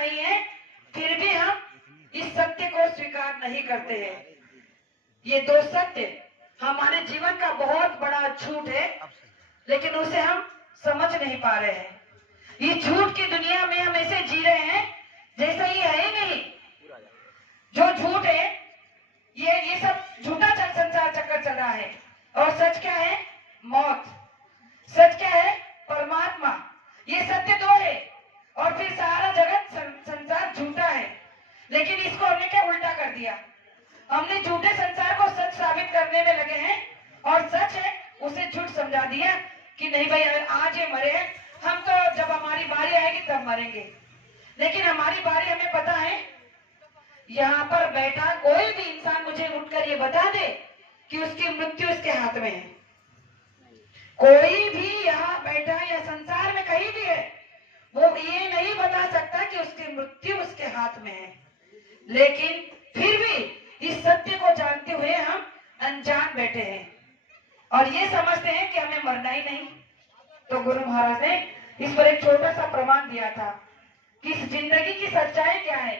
नहीं है, फिर भी हम इस सत्य को स्वीकार नहीं करते हैं। ये दो सत्य हमारे जीवन का बहुत बड़ा झूठ है, लेकिन उसे हम समझ नहीं पा रहे हैं। ये झूठ की दुनिया में हम ऐसे जी रहे हैं जैसा ये है ही नहीं। जो झूठ है ये सब झूठा संसार चक्कर चल रहा है, और सच क्या है? मौत। सच क्या है? परमात्मा। ये सत्य दो है, और फिर सारा जगत संसार झूठा है। लेकिन इसको हमने क्या उल्टा कर दिया? हमने झूठे संसार को सच साबित करने में लगे हैं, और सच है उसे झूठ समझा दिया कि नहीं भाई आज ये मरे हैं, हम तो जब हमारी बारी आएगी तब मरेंगे। लेकिन हमारी बारी हमें पता है। यहाँ पर बैठा कोई भी इंसान मुझे उठकर ये बता दे कि उसकी मृत्यु उसके हाथ में है। कोई भी यहाँ बैठा या संसार में कहीं भी है, वो ये नहीं बता सकता कि उसकी मृत्यु उसके हाथ में है। लेकिन फिर भी इस सत्य को जानते हुए हम अनजान बैठे हैं, और ये समझते हैं कि हमें मरना ही नहीं। तो गुरु महाराज ने इस पर एक छोटा सा प्रमाण दिया था कि इस जिंदगी की सच्चाई क्या है,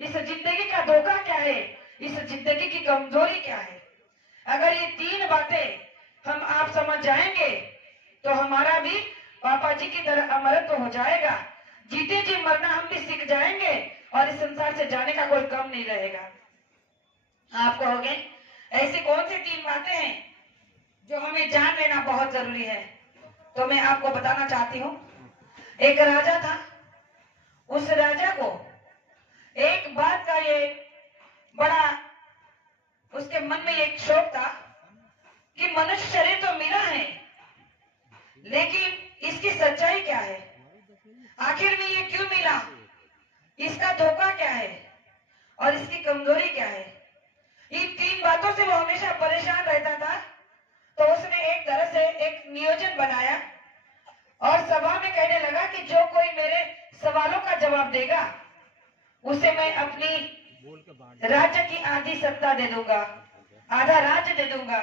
इस जिंदगी का धोखा क्या है, इस जिंदगी की कमजोरी क्या है। अगर ये तीन बातें हम आप समझ जाएंगे तो हमारा भी पापा जी की तरह अमरत्व हो जाएगा। जीते जी मरना हम भी सीख जाएंगे, और इस संसार से जाने का कोई कम नहीं रहेगा। आप कहोगे ऐसी कौन सी तीन बातें हैं जो हमें जान लेना बहुत जरूरी है? तो मैं आपको बताना चाहती हूँ। एक राजा था, उस राजा को एक बात का ये बड़ा उसके मन में एक शौक था कि मनुष्य शरीर तो मिला है, लेकिन इसकी सच्चाई क्या है? आखिर में ये क्यों मिला? इसका धोखा क्या है और इसकी कमजोरी क्या है? इन तीन बातों से वो हमेशा परेशान रहता था। तो उसने एक तरह से एक नियोजन बनाया और सभा में कहने लगा कि जो कोई मेरे सवालों का जवाब देगा उसे मैं अपनी राज्य की आधी सत्ता दे दूंगा, आधा राज्य दे दूंगा।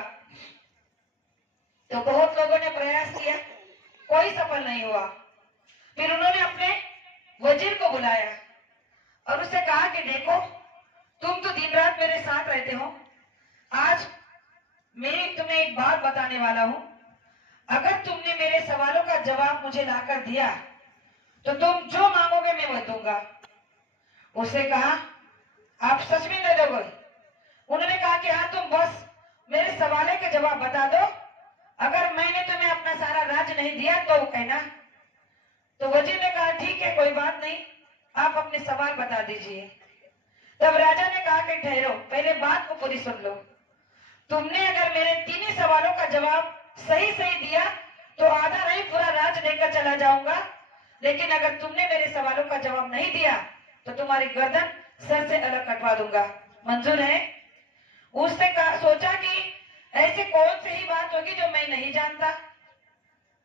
तो बहुत लोगों ने प्रयास किया, कोई सफल नहीं हुआ। फिर उन्होंने अपने वजीर को बुलाया और उससे कहा कि देखो, तुम तो दिन रात मेरे साथ रहते हो, आज मैं तुम्हें एक बात बताने वाला हूं। अगर तुमने मेरे सवालों का जवाब मुझे लाकर दिया तो तुम जो मांगोगे मैं वो दूंगा। उसने कहा, आप सच में दे दोगे? उन्होंने कहा कि हाँ, तुम बस मेरे सवालों के जवाब बता दो। अगर मैंने तुम्हें अपना सारा राज्य नहीं दिया तो वो कहना। तो वजीर ने कहा, ठीक है, कोई बात नहीं, आप अपने सवाल बता दीजिए। तब राजा ने कहा कि ठहरो, पहले बात को पूरी सुन लो। तुमने अगर मेरे तीन ही सवालों का जवाब सही सही दिया तो आधा नहीं पूरा राज्य देकर चला जाऊंगा, लेकिन अगर तुमने मेरे सवालों का जवाब नहीं दिया तो तुम्हारी गर्दन सर से अलग कटवा दूंगा। मंजूर है? उसने सोचा कि ऐसी कौन सी ही बात होगी जो मैं नहीं जानता।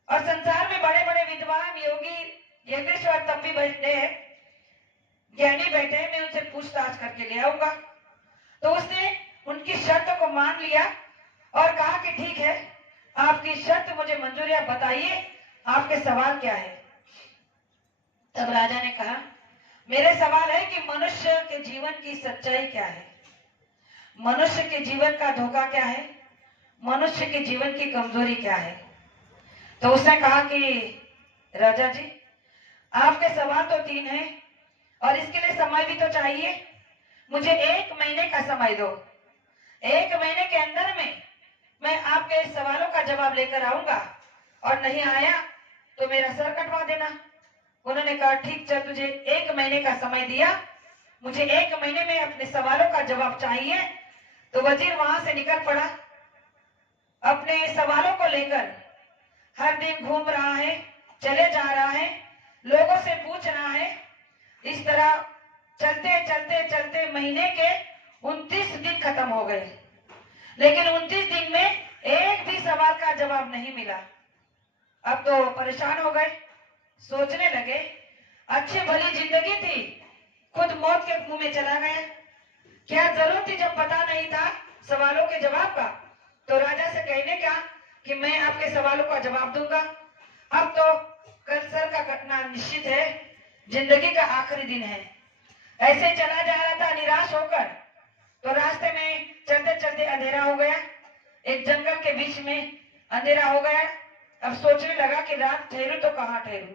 और संसार में बड़े बड़े विद्वान योगी योगेश्वर तब भी बैठे हैं, ज्ञानी बैठे हैं, मैं उनसे पूछताछ करके ले आऊंगा। तो उसने उनकी शर्त को मान लिया और कहा कि ठीक है, आपकी शर्त मुझे मंजूर है, बताइए आपके सवाल क्या है। तब राजा ने कहा, मेरे सवाल है कि मनुष्य के जीवन की सच्चाई क्या है, मनुष्य के जीवन का धोखा क्या है, मनुष्य के जीवन की कमजोरी क्या है। तो उसने कहा कि राजा जी, आपके सवाल तो तीन हैं और इसके लिए समय भी तो चाहिए। मुझे 1 महीने का समय दो। 1 महीने के अंदर में मैं आपके सवालों का जवाब लेकर आऊंगा, और नहीं आया तो मेरा सर कटवा देना। उन्होंने कहा, ठीक, चल, तुझे 1 महीने का समय दिया, मुझे 1 महीने में अपने सवालों का जवाब चाहिए। तो वजीर वहां से निकल पड़ा, अपने सवालों को लेकर हर दिन घूम रहा है, चले जा रहा है, लोगों से पूछ रहा है। इस तरह चलते चलते चलते महीने के 29 दिन खत्म हो गए, लेकिन 29 दिन में एक भी सवाल का जवाब नहीं मिला। अब तो परेशान हो गए, सोचने लगे, अच्छी भली जिंदगी थी, खुद मौत के मुंह में चला गया। क्या जरूरत थी जब पता नहीं था सवालों के जवाब का, तो राजा से कहने का कि मैं आपके सवालों का जवाब दूंगा। अब तो कल सर का कटना निश्चित है, जिंदगी का आखिरी दिन है। ऐसे चला जा रहा था निराश होकर, तो रास्ते में चलते चलते अंधेरा हो गया। एक जंगल के बीच में अंधेरा हो गया। अब सोचने लगा कि रात ठहरू तो कहाँ ठहरू।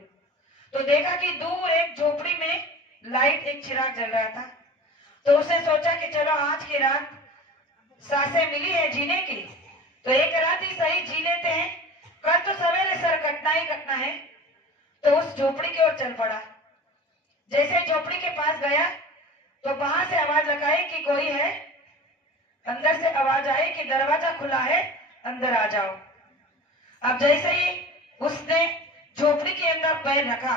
तो देखा कि दूर एक झोपड़ी में लाइट, एक चिराग जल रहा था। तो उसने सोचा कि चलो आज की रात सांसें मिली है जीने की, तो एक रात ही सही जी लेते हैं, कल तो सवेरे सर कटना ही कटना है। तो उस झोपड़ी की ओर चल पड़ा। जैसे झोपड़ी के पास गया तो बाहर से आवाज लगाई कि कोई है। अंदर से आवाज आई कि दरवाजा खुला है, अंदर आ जाओ। अब जैसे ही उसने झोपड़ी के अंदर पैर रखा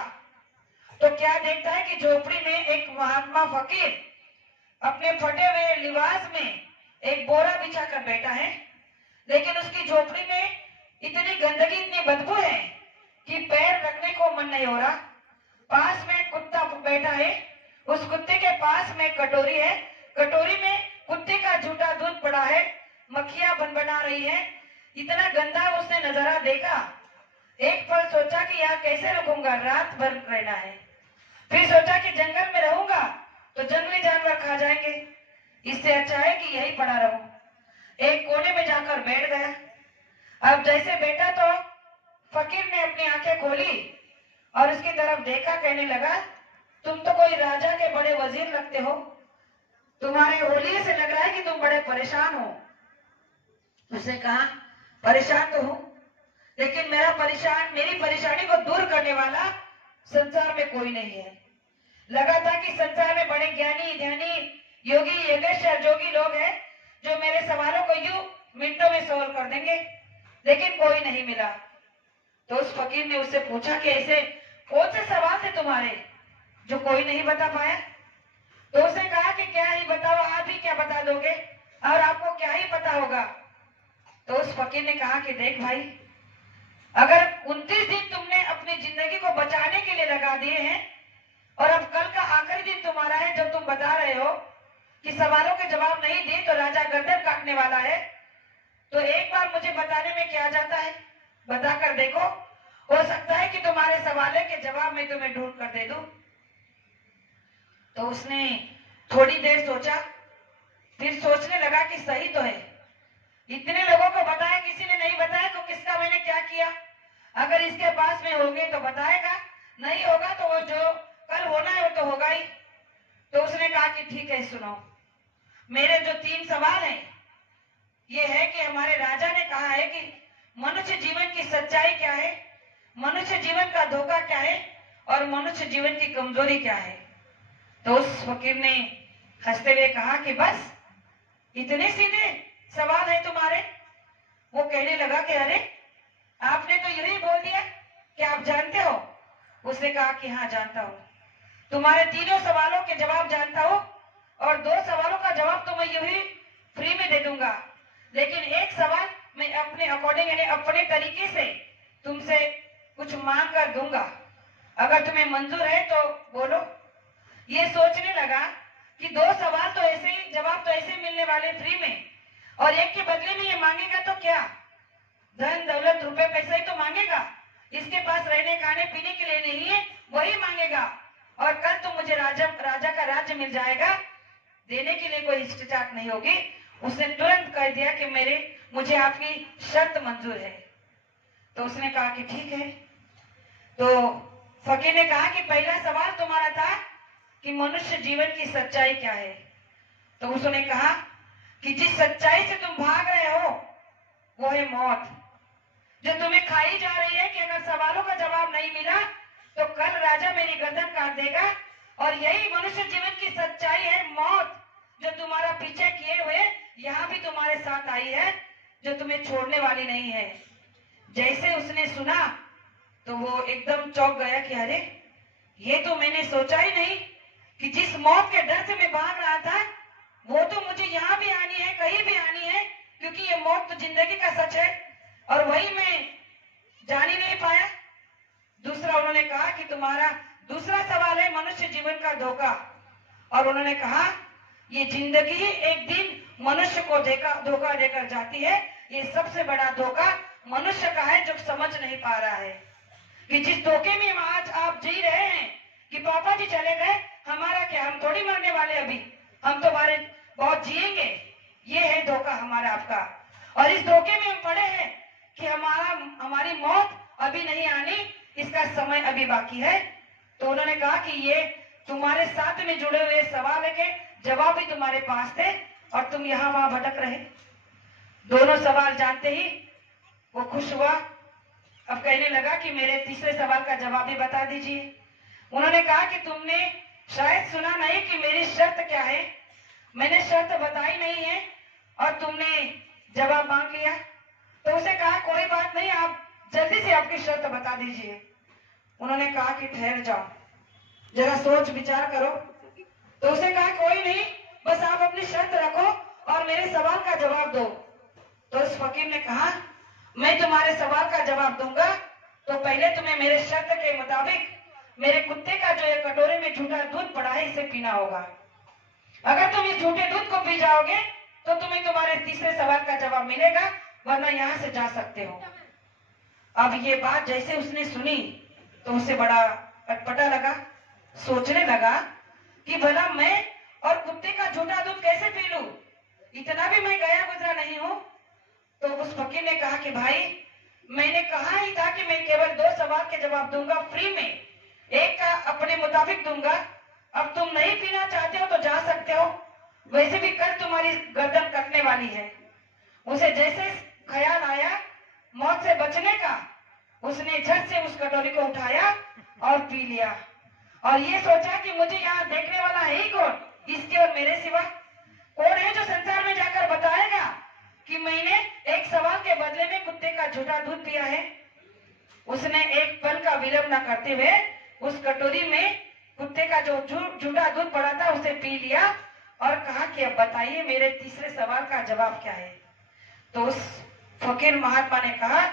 तो क्या देखता है कि झोपड़ी में एक महात्मा फकीर अपने फटे हुए लिबास में एक बोरा बिछा कर बैठा है। लेकिन उसकी झोपड़ी में इतनी गंदगी, इतनी बदबू है कि पैर रखने को मन नहीं हो रहा। पास में कुत्ता बैठा है, उस कुत्ते के पास में कटोरी है, कटोरी में कुत्ते का झूठा दूध पड़ा है, मक्खियां बना रही है। इतना गंदा उसने नजारा देखा। एक पल सोचा कि यार कैसे रुकूंगा, रात भर रहना है। फिर सोचा कि जंगल में रहूंगा तो जंगली जानवर खा जाएंगे, इससे अच्छा है कि यही पड़ा रहूं। एक कोने में जाकर बैठ गया। अब जैसे बैठा तो फकीर ने अपनी आंखें खोली और उसकी तरफ देखा, कहने लगा तुम तो कोई राजा के बड़े वजीर लगते हो, तुम्हारे होलिये से लग रहा है कि तुम बड़े परेशान हो। उसने कहा परेशान तो हूं, लेकिन मेरी परेशानी को दूर करने वाला संसार में कोई नहीं है। लगा था कि संसार में बड़े ज्ञानी ध्यानी योगी योगेश्वर जोगी लोग हैं जो मेरे सवालों को यूं मिनटों में सोल्व कर देंगे, लेकिन कोई नहीं मिला। तो उस फकीर ने उससे पूछा कि ऐसे कौन से सवाल थे तुम्हारे जो कोई नहीं बता पाया। तो उसने कहा कि क्या ही बताओ, आप ही क्या बता दोगे और आपको क्या ही पता होगा। तो उस फकीर ने कहा कि देख भाई, अगर 29 दिन तुमने अपनी जिंदगी को बचाने के लिए लगा दिए हैं और अब कल का आखिरी दिन तुम्हारा है, जब तुम बता रहे हो कि सवालों के जवाब नहीं दिए तो राजा गर्दन काटने वाला है, तो एक बार मुझे बताने में क्या जाता है, बताकर देखो, हो सकता है कि तुम्हारे सवालों के जवाब मैं तुम्हें ढूंढ कर दे दूं। तो उसने थोड़ी देर सोचा, फिर सोचने लगा कि सही तो है, इतने लोगों को बताया, किसी ने नहीं बताया तो किसका मैंने क्या किया। अगर इसके पास में होंगे तो बताएगा, नहीं होगा तो वो जो कल होना है वो तो होगा ही। तो उसने कहा कि ठीक है, सुनो, मेरे जो 3 सवाल हैं ये है कि हमारे राजा ने कहा है कि मनुष्य जीवन की सच्चाई क्या है, मनुष्य जीवन का धोखा क्या है और मनुष्य जीवन की कमजोरी क्या है। तो उस फकीर ने हंसते हुए कहा कि बस इतने सीधे सवाल है तुम्हारे। वो कहने लगा कि अरे आपने तो यही बोल दिया कि आप जानते हो। उसने कहा कि हाँ जानता हूँ, तुम्हारे तीनों सवालों के जवाब जानता हूँ और 2 सवालों का जवाब तो मैं यही फ्री में दे दूंगा, लेकिन एक सवाल मैं अपने अकॉर्डिंग यानी अपने तरीके से तुमसे कुछ मांग कर दूंगा, अगर तुम्हें मंजूर है तो बोलो। ये सोचने लगा कि 2 सवाल तो ऐसे ही, जवाब तो ऐसे मिलने वाले फ्री में, और एक के बदले में ये मांगेगा तो क्या, धन दौलत रुपए पैसा ही तो मांगेगा, इसके पास रहने खाने पीने के लिए नहीं है, वही मांगेगा। और कल तो मुझे राजा का राज्य मिल जाएगा, देने के लिए कोई हिचकिचाहट नहीं होगी। उसने तुरंत कह दिया कि मुझे आपकी शर्त मंजूर है। तो उसने कहा कि ठीक है। तो फकीर ने कहा कि पहला सवाल तुम्हारा था कि मनुष्य जीवन की सच्चाई क्या है। तो उसने कहा कि जिस सच्चाई से तुम भाग रहे हो वो है मौत, जो तुम्हें खाई जा रही है कि अगर सवालों का जवाब नहीं मिला तो कल राजा मेरी गर्दन काट देगा। और यही मनुष्य जीवन की सच्चाई है, मौत, जो तुम्हारा पीछे किए हुए यहाँ भी तुम्हारे साथ आई है, जो तुम्हें छोड़ने वाली नहीं है। जैसे उसने सुना तो वो एकदम चौंक गया कि अरे ये तो मैंने सोचा ही नहीं कि जिस मौत के डर से मैं भाग रहा था वो तो मुझे यहाँ भी आनी है, कहीं भी आनी है, क्योंकि ये मौत तो जिंदगी का सच है और वही मैं जान ही नहीं पाया। दूसरा उन्होंने कहा कि तुम्हारा दूसरा सवाल है मनुष्य जीवन का धोखा, और उन्होंने कहा ये जिंदगी ही एक दिन मनुष्य को धोखा देकर जाती है। ये सबसे बड़ा धोखा मनुष्य का है जो समझ नहीं पा रहा है कि जिस धोखे में आज आप जी रहे हैं कि पापा जी चले गए, हमारा क्या, हम थोड़ी मरने वाले अभी, हम तो बारे बहुत जिएंगे। ये है धोखा हमारा आपका, और इस धोखे में हम पड़े हैं कि हमारी मौत अभी नहीं आनी, इसका समय अभी बाकी है। तो उन्होंने कहा कि ये तुम्हारे साथ में जुड़े हुए सवाल है के जवाब भी तुम्हारे पास थे और तुम यहाँ वहां भटक रहे। दोनों सवाल जानते ही वो खुश हुआ। अब कहने लगा कि मेरे तीसरे सवाल का जवाब भी बता दीजिए। उन्होंने कहा कि तुमने शायद सुना नहीं कि मेरी शर्त क्या है। मैंने शर्त बताई नहीं है और तुमने जवाब मांग लिया। तो उसे कहा कोई बात नहीं, आप जल्दी से आपकी शर्त बता दीजिए। उन्होंने कहा कि ठहर जाओ, जरा सोच विचार करो। तो उसे कहा कोई नहीं, बस आप अपनी शर्त रखो और मेरे सवाल का जवाब दो। तो उस फकीर ने कहा मैं तुम्हारे सवाल का जवाब दूंगा, तो पहले तुम्हें मेरे शर्त के मुताबिक मेरे कुत्ते का जो एक कटोरे में झूठा दूध पड़ा है इसे पीना होगा। अगर तुम इस झूठे दूध को पी जाओगे तो तुम्हें तुम्हारे तीसरे सवाल का जवाब मिलेगा, वरना यहाँ से जा सकते हो। अब ये बात जैसे उसने सुनी तो उसे बड़ा अटपटा लगा। सोचने लगा कि भला मैं और कुत्ते का झूठा दूध कैसे पी लूं, इतना भी मैं गया गुजरा नहीं हूं। तो उस फकीर ने कहा कि भाई मैंने कहा ही था कि मैं केवल 2 सवाल के जवाब दूंगा फ्री में, एक का अपने मुताबिक दूंगा। अब तुम नहीं पीना चाहते हो तो जा सकते हो, वैसे भी कल तुम्हारी गर्दन कटने वाली है। उसे जैसे ख्याल आया मौत से बचने का, उसने झट से उस कटोरी को उठाया और पी लिया और ये सोचा कि मुझे यहाँ देखने वाला है ही कौन, इसके और मेरे सिवा कौन है जो संसार में जाकर बताएगा कि मैंने एक सवाल के बदले में कुत्ते का झूठा दूध पिया है। उसने एक पल का विलंब न करते हुए उस कटोरी में कुत्ते का जो झूठा दूध पड़ा था उसे पी लिया और कहा कि अब बताइए मेरे तीसरे सवाल का जवाब क्या है। तो उस फकीर महात्मा ने कहा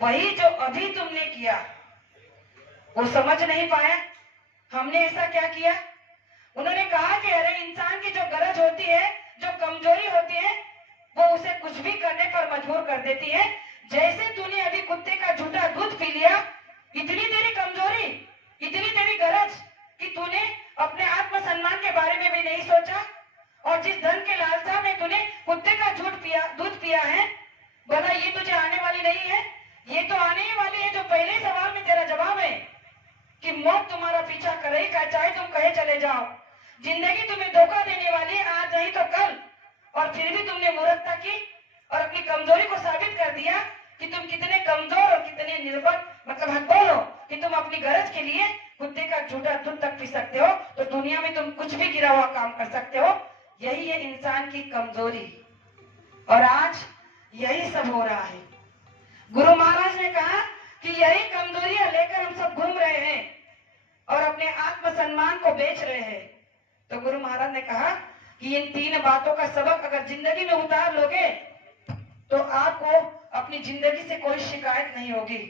वही जो अभी तुमने किया। वो समझ नहीं पाया हमने ऐसा क्या किया। उन्होंने कहा कि अरे इंसान की जो गरज होती है, जो कमजोरी होती है, वो उसे कुछ भी करने पर मजबूर कर देती है। जैसे तूने अभी कुत्ते का झूठा दूध पी लिया, इतनी तेरी कमजोरी, इतनी तेरी गरज कि तूने अपने आत्मसम्मान के बारे में भी नहीं सोचा, और जिस धन के लालसा में तूने कुत्ते का दूध पिया है, भला ये तुझे आने वाली नहीं है। ये तो आने ही वाली है जो पहले सवाल में तेरा जवाब है कि मौत तुम्हारा पीछा करेगा, चाहे तुम कहे चले जाओ। जिंदगी तुम्हें धोखा देने वाली है, आज नहीं तो कल, और फिर भी तुमने मूर्खता की और अपनी कमजोरी को साबित कर दिया कि तुम कितने कमजोर और कितने निर्बल, मतलब हकबोल हो कि तुम अपनी गरज के लिए कुत्ते का झूठा दूध तक पी सकते हो। तो दुनिया में तुम कुछ भी गिरा हुआ काम कर सकते हो। यही है इंसान की कमजोरी, और आज यही सब हो रहा है। गुरु महाराज ने कहा कि यही कमजोरियां लेकर हम सब घूम रहे हैं और अपने आत्मसम्मान को बेच रहे हैं। तो गुरु महाराज ने कहा कि इन 3 बातों का सबक अगर जिंदगी में उतार लोगे तो आपको अपनी जिंदगी से कोई शिकायत नहीं होगी।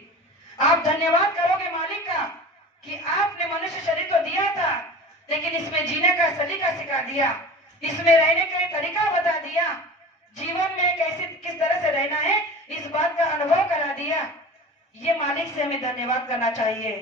आप धन्यवाद करोगे मालिक का कि आपने मनुष्य शरीर तो दिया था, लेकिन इसमें जीने का सलीका सिखा दिया, इसमें रहने का तरीका बता दिया, जीवन में कैसे किस तरह से रहना है इस बात का अनुभव करा दिया। ये मालिक से हमें धन्यवाद करना चाहिए।